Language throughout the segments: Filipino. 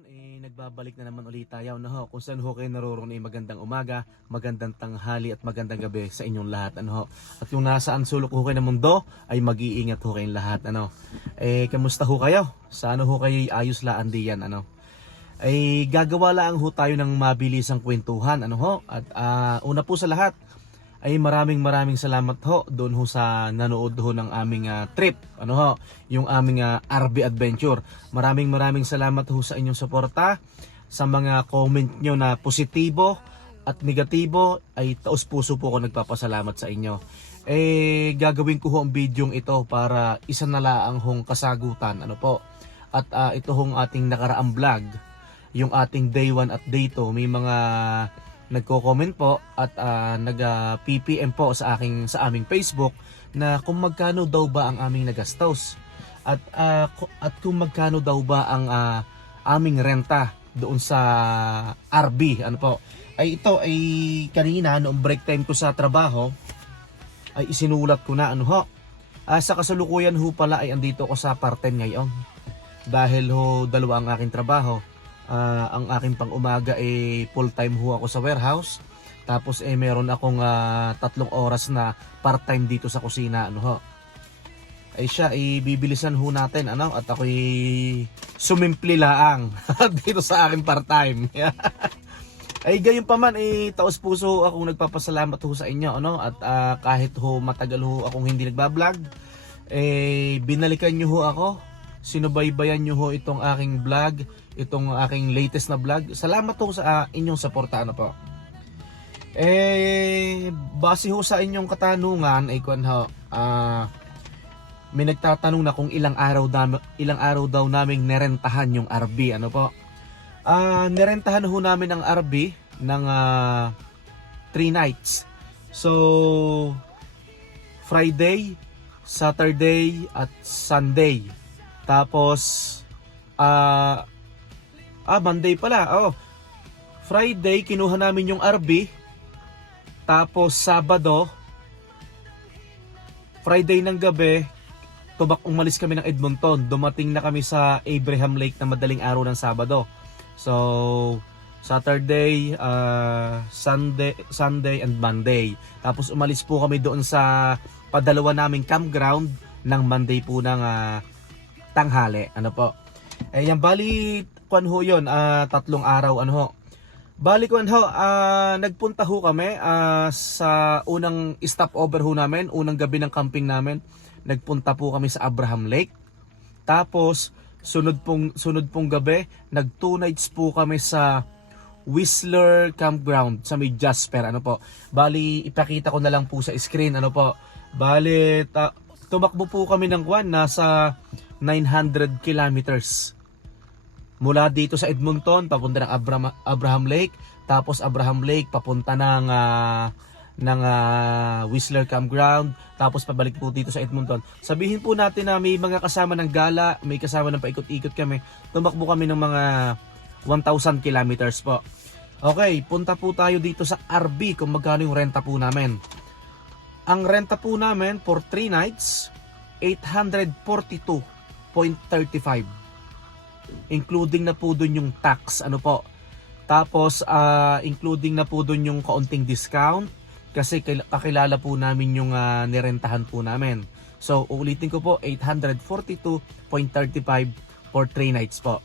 ngayon, nagbabalik na naman ulit tayo no, ho, kung saan ho kayo naroroon magandang umaga, magandang tanghali at magandang gabi sa inyong lahat. Ano, ho. At yung nasaan sulok ho kayo ng mundo ay mag-iingat ho kayong lahat. Ano. Kamusta ho kayo? Sana ho kayo ayos laan diyan. Ano. Gagawa lang ho tayo ng mabilisang kwentuhan. Ano, ho. At una po sa lahat, ay maraming salamat ho doon ho sa nanood ho ng aming trip, ano ho, yung aming RV Adventure. Maraming salamat ho sa inyong suporta, sa mga comment nyo na positibo at negatibo, ay taos puso po ako nagpapasalamat sa inyo. Gagawin ko ho ang video ito para isa na laang hong kasagutan, ano po. At ito hong ating nakaraang vlog, yung ating day 1 at day 2, may mga nagko-comment po at nag-PPM po sa aming Facebook na kung magkano daw ba ang aming nagastos at kung magkano daw ba ang aming renta doon sa RB. Ano po? Ito ay kanina noong break time ko sa trabaho ay isinulat ko na, ano ho. Sa kasalukuyan ho pala ay andito ko sa part-time ngayon. Dahil ho dalawa ang aking trabaho. Ang aking pang-umaga full-time ho ako sa warehouse. Tapos meron akong 3 oras na part-time dito sa kusina, ano ho. Siya bibilisan ho natin, ano, at ako'y sumimpli laang dito sa aking part-time. Gayon pa man, taos puso akong nagpapasalamat ho sa inyo, ano, at kahit ho matagal ho akong hindi nagbablog, binalikan nyo ho ako, sinubaybayan nyo ho itong aking vlog, itong aking latest na vlog. Salamat ho sa inyong suporta, ano po. Base ho sa inyong katanungan ay may nagtatanong na kung ilang araw daw naming nerentahan yung RV, ano po. Nerentahan ho namin ang RV ng 3 nights. So Friday, Saturday at Sunday. Tapos Monday pala. Friday kinuha namin yung RV. Tapos Sabado, Friday ng gabi, umalis kami ng Edmonton. Dumating na kami sa Abraham Lake na madaling araw ng Sabado. So Saturday, Sunday and Monday. Tapos umalis po kami doon sa padalawa naming campground ng Monday po ng tanghali. Ano po? Yan bali ho yun, 3 araw, ano ho. Bali ho, nagpunta ho kami sa unang stopover ho namin, unang gabi ng camping namin. Nagpunta po kami sa Abraham Lake. Tapos sunod pong gabi, nag 2 nights po kami sa Whistler Campground sa may Jasper, ano po. Bali ipakita ko na lang po sa screen, ano po. Bali tumakbo po kami ng nasa 900 kilometers. Mula dito sa Edmonton papunta ng Abraham Lake, tapos Abraham Lake papunta ng Whistler Campground, tapos pabalik po dito sa Edmonton. Sabihin po natin na may mga kasama ng gala, may kasama ng paikot-ikot kami. Tumakbo kami ng mga 1,000 kilometers po. Okay, punta po tayo dito sa RB kung magkano yung renta po namin. Ang renta po namin for 3 nights, 842.35. Including na po dun yung tax, ano po. Tapos including na po dun yung kaunting discount kasi kakilala po namin yung nirentahan po namin. So uulitin ko po, 842.35 for 3 nights po.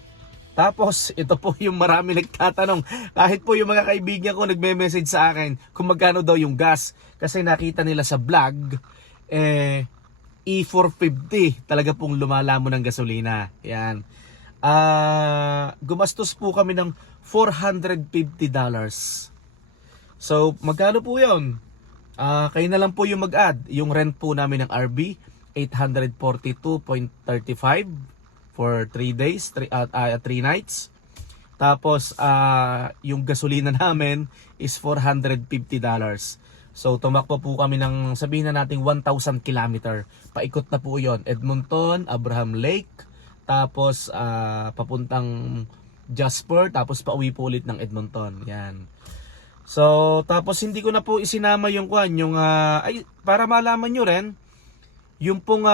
Tapos ito po yung marami nagtatanong, kahit po yung mga kaibigan ko nagme-message sa akin kung magkano daw yung gas kasi nakita nila sa vlog E450 talaga pong lumalamon ng gasolina. Yan. Gumastos po kami ng $450. So, magkano po yun? Kayo na lang po yung mag-add. Yung rent po namin ng RB, 842.35 for 3 days, 3 nights. Tapos, yung gasolina namin is $450. So, tumakbo po kami ng, sabihin na natin 1,000 kilometer. Paikot na po yon, Edmonton, Abraham Lake, tapos papuntang Jasper, tapos pauwi po ulit ng Edmonton. Yan. So tapos hindi ko na po isinama yung para malaman nyo rin yung pong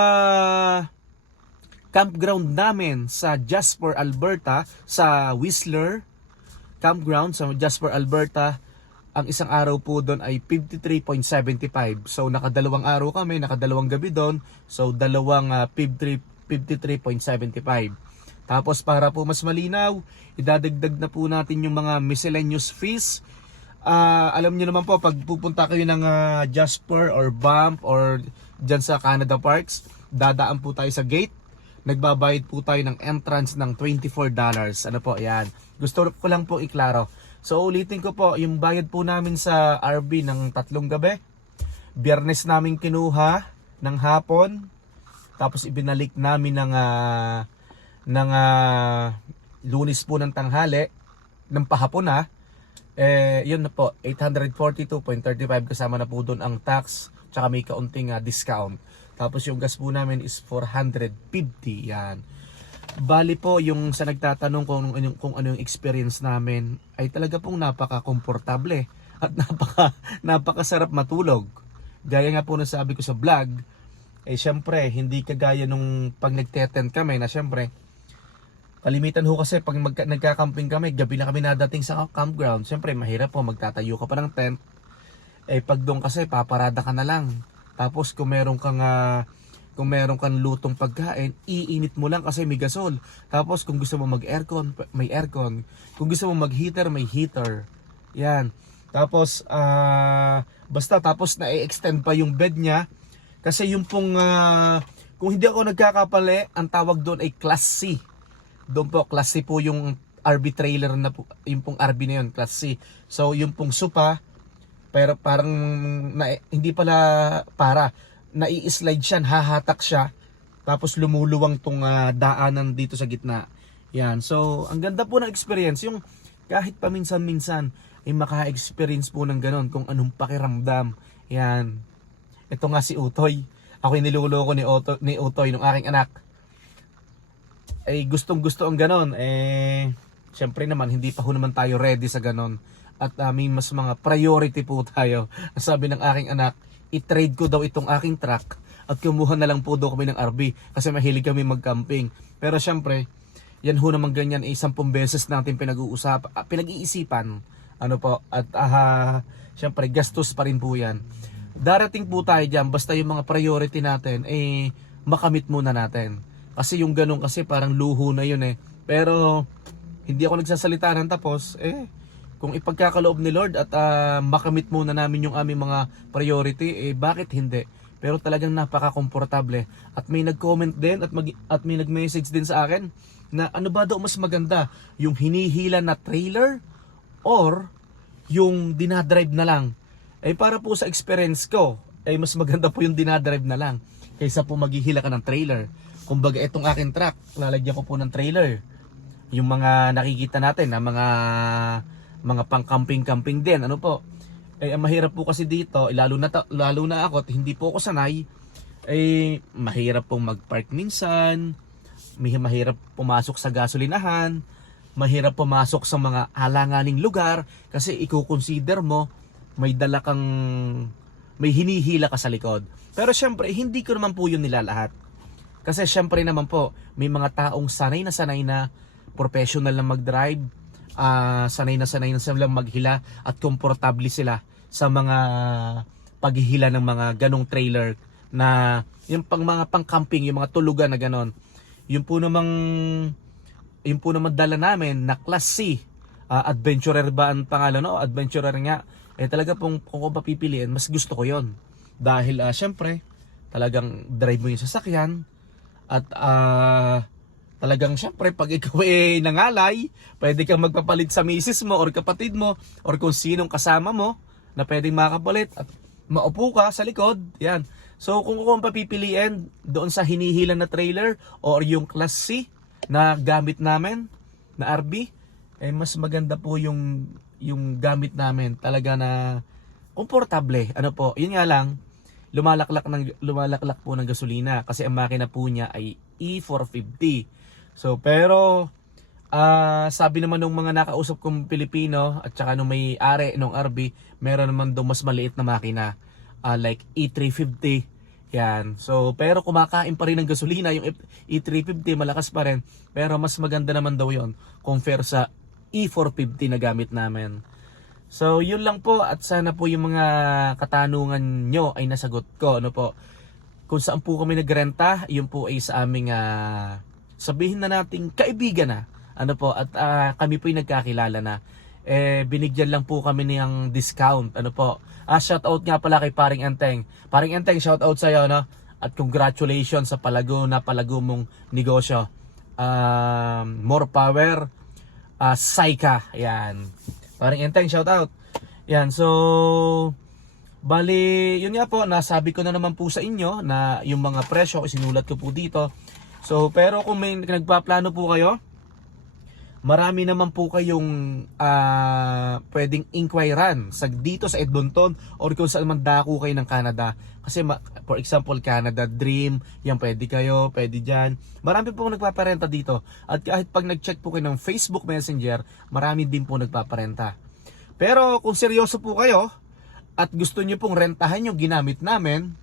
campground namin sa Jasper, Alberta, sa Whistler Campground sa Jasper, Alberta, ang isang araw po doon ay 53.75. So nakadalawang araw kami, nakadalawang gabi doon. So dalawang 53.75. Tapos para po mas malinaw, idadagdag na po natin yung mga miscellaneous fees. Alam niyo naman po, pag pupunta kayo ng Jasper or Banff or dyan sa Canada Parks, dadaan po tayo sa gate. Nagbabayad po tayo ng entrance ng $24. Ano po, yan. Gusto ko lang po iklaro. So ulitin ko po, yung bayad po namin sa RV ng 3 gabi. Biyernes namin kinuha ng hapon. Tapos ibinalik namin ng Lunes po ng tanghali. Ng pahapon yun na po, 842.35 kasama na po doon ang tax. Tsaka may kaunting discount. Tapos yung gas po namin is 450. Yan. Bali po yung sa nagtatanong kung ano yung experience namin ay talaga pong napaka-komportable at napakasarap matulog. Gaya nga po na sabi ko sa vlog, syempre hindi kagaya nung pag nagte-tent kami na syempre kalimitan ho kasi pag nagka-camping kami, gabi na kami nadating sa campground. Syempre mahirap po, magtatayo ka pa ng tent. Pag doon kasi paparada ka na lang. Tapos kung meron kang lutong pagkain, iinit mo lang kasi may gasol. Tapos kung gusto mo mag-aircon, may aircon. Kung gusto mo mag-heater, may heater. Yan. Tapos tapos na-extend pa yung bed niya kasi yung pong kung hindi ako nagkakapali, ang tawag doon ay Class C. Doon po Class C po yung RV trailer na po, yung pong RV na yun, Class C. So yung pong sopa, pero parang hindi pala nai-slide siya, hahatak siya, tapos lumuluwang tong daanan dito sa gitna. Yan. So, ang ganda po ng experience, yung kahit paminsan-minsan ay maka-experience po ng ganon kung anong pakiramdam. Yan. Ito nga si Utoy. Ako yung niluloko ni Utoy, ng aking anak. Gustong-gusto ang ganon. Syempre naman, hindi pa ho naman tayo ready sa ganon. At may mas mga priority po tayo. Sabi ng aking anak, i-trade ko daw itong aking truck at kumuha na lang po daw kami ng RV kasi mahilig kami mag-camping. Pero syempre, yan ho naman ganyan 10 beses natin pinag-iisipan. Ano po, at syempre gastos pa rin po yan. Darating po tayo dyan, basta yung mga priority natin, makamit muna natin. Kasi yung ganun kasi parang luho na yun Pero, hindi ako nagsasalita ng tapos, kung ipagkakaloob ni Lord at makamit muna namin yung aming mga priority, bakit hindi? Pero talagang napaka-komportable. At may nag-comment din at may nag-message din sa akin na ano ba daw mas maganda? Yung hinihila na trailer or yung dinadrive na lang? Para po sa experience ko, mas maganda po yung dinadrive na lang kaysa po maghihila ka ng trailer. Kumbaga itong aking truck, lalagyan ko po ng trailer. Yung mga nakikita natin na mga pang-camping din, ano po. Ang mahirap po kasi dito, lalo na ako at hindi po ako sanay, mahirap pong mag-park minsan, mahirap pumasok sa gasolinahan, mahirap pumasok sa mga alanganing lugar kasi i-consider mo may hinihila ka sa likod. Pero syempre, hindi ko naman po yun nilalahat. Kasi syempre naman po, may mga taong sanay na professional na mag-drive, sanay na sila maghila at komportable sila sa mga paghihila ng mga ganong trailer na yung mga pang-camping, yung mga tulugan na ganon. Yung po namang dala namin na Class C, adventurer ba ang pangalan, no? Adventurer nga. Talaga pong kung ko papipiliin, mas gusto ko yon. Dahil syempre, talagang drive mo yung sasakyan at talagang syempre pag ikaw nangalay, pwede kang magpapalit sa misis mo or kapatid mo or kung sinong kasama mo na pwedeng makapalit at maupo ka sa likod. Yan. So kung papipiliin doon sa hinihilan na trailer or yung Class C na gamit namin na RV, mas maganda po yung gamit namin. Talaga na komportable. Ano po, yun nga lang, lumalaklak po ng gasolina kasi ang makina po niya ay E450. So pero sabi naman ng mga nakausap kong Pilipino at saka nung may-ari ng RV, meron naman daw mas maliit na makina like E350. Yan. So, pero kumakain pa rin ng gasolina, yung E350 malakas pa rin, pero mas maganda naman daw yon compare sa E450 na gamit namin. So, yun lang po at sana po yung mga katanungan nyo ay nasagot ko. Ano po? Kung saan po kami nagrenta, yun po ay sa aming sabihin na nating kaibigan na. Ano po? At kami po ay nagkakilala na. Binigyan lang po kami niyang discount. Ano po? Shout out nga pala kay Paring Enteng. Paring Enteng, shout out sa iyo, no? At congratulations sa palago mong negosyo. More power. Saika. Yan. Paring Enteng, shout out. Yan. So, bali, yun nga po, nasabi ko na naman po sa inyo na yung mga presyo, isinulat ko po dito. So, pero kung may nagpaplano po kayo, marami naman po kayong pwedeng inquiran dito sa Edmonton or kung saan man dako kayo ng Canada. Kasi for example, Canada Dream, yan pwede kayo, pwede dyan. Marami po nagpaparenta dito. At kahit pag nag-check po kayo ng Facebook Messenger, marami din po nagpaparenta. Pero kung seryoso po kayo at gusto nyo pong rentahan yung ginamit namin,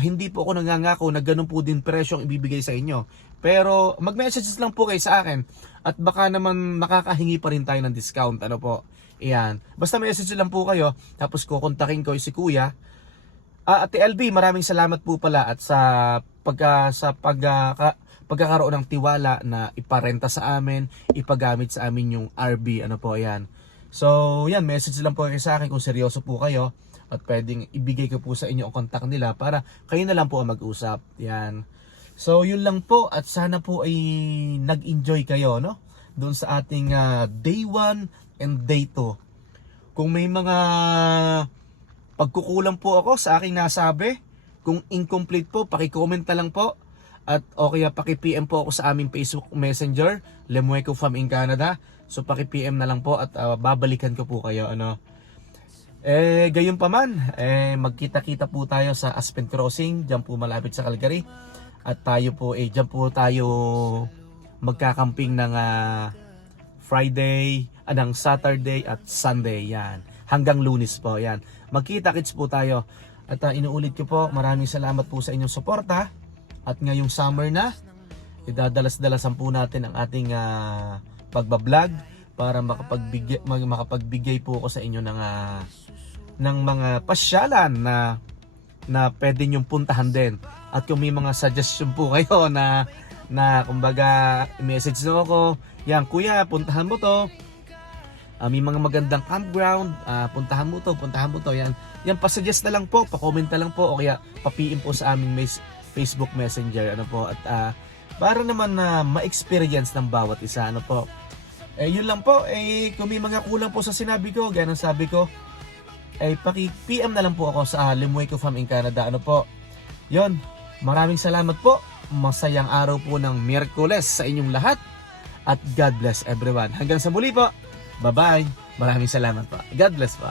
hindi po ako nangangako na ganun po din presyong ibibigay sa inyo. Pero mag-messages lang po kayo sa akin at baka naman makakahingi pa rin tayo ng discount. Ano po? Iyan. Basta message lang po kayo tapos kukontakin ko si Kuya. Ate LB, maraming salamat po pala at sa pagkakaroon ng tiwala na iparenta sa amin, ipagamit sa amin yung RB. Ano po? Ayan. So, yan, message lang po kayo sa akin kung seryoso po kayo at pwedeng ibigay ko po sa inyo ang contact nila para kayo na lang po ang mag-usap. Yan. So, yun lang po at sana po ay nag-enjoy kayo, no? Doon sa ating day 1 and day 2. Kung may mga pagkukulang po ako sa aking nasabi, kung incomplete po, paki-comment na lang po. At o kaya paki-PM po ako sa aming Facebook Messenger, Lemueco Farm in Canada. So, paki-PM na lang po at babalikan ko po kayo, ano? Gayon pa man, magkita-kita po tayo sa Aspen Crossing, dyan po malapit sa Calgary. At tayo po, dyan po tayo magkakamping ng Friday, ng Saturday at Sunday, yan. Hanggang Lunes po, yan. Magkita-kits po tayo. At inuulit ko po, maraming salamat po sa inyong suporta. At ngayong summer na, idadalas-dalasan po natin ang ating pagbablog para makapagbigay po ako sa inyo ng mga pasyalan na pwede nyong puntahan din. At kung may mga suggestion po kayo na kumbaga i-message nyo ako, yan kuya, puntahan mo to. May mga magandang campground, puntahan mo to, yan. Yan, pa-suggest na lang po, pa-comment na lang po o kaya pa-PM po sa aming Facebook Messenger, ano po. At para naman na ma-experience ng bawat isa, ano po. Yun lang po, kung may mga kulang po sa sinabi ko, gaya ng sabi ko, paki-PM na lang po ako sa Lemueco Farm in Canada, ano po. Yun, maraming salamat po. Masayang araw po ng Miyerkules sa inyong lahat. At God bless everyone. Hanggang sa muli po. Bye-bye. Maraming salamat po. God bless po.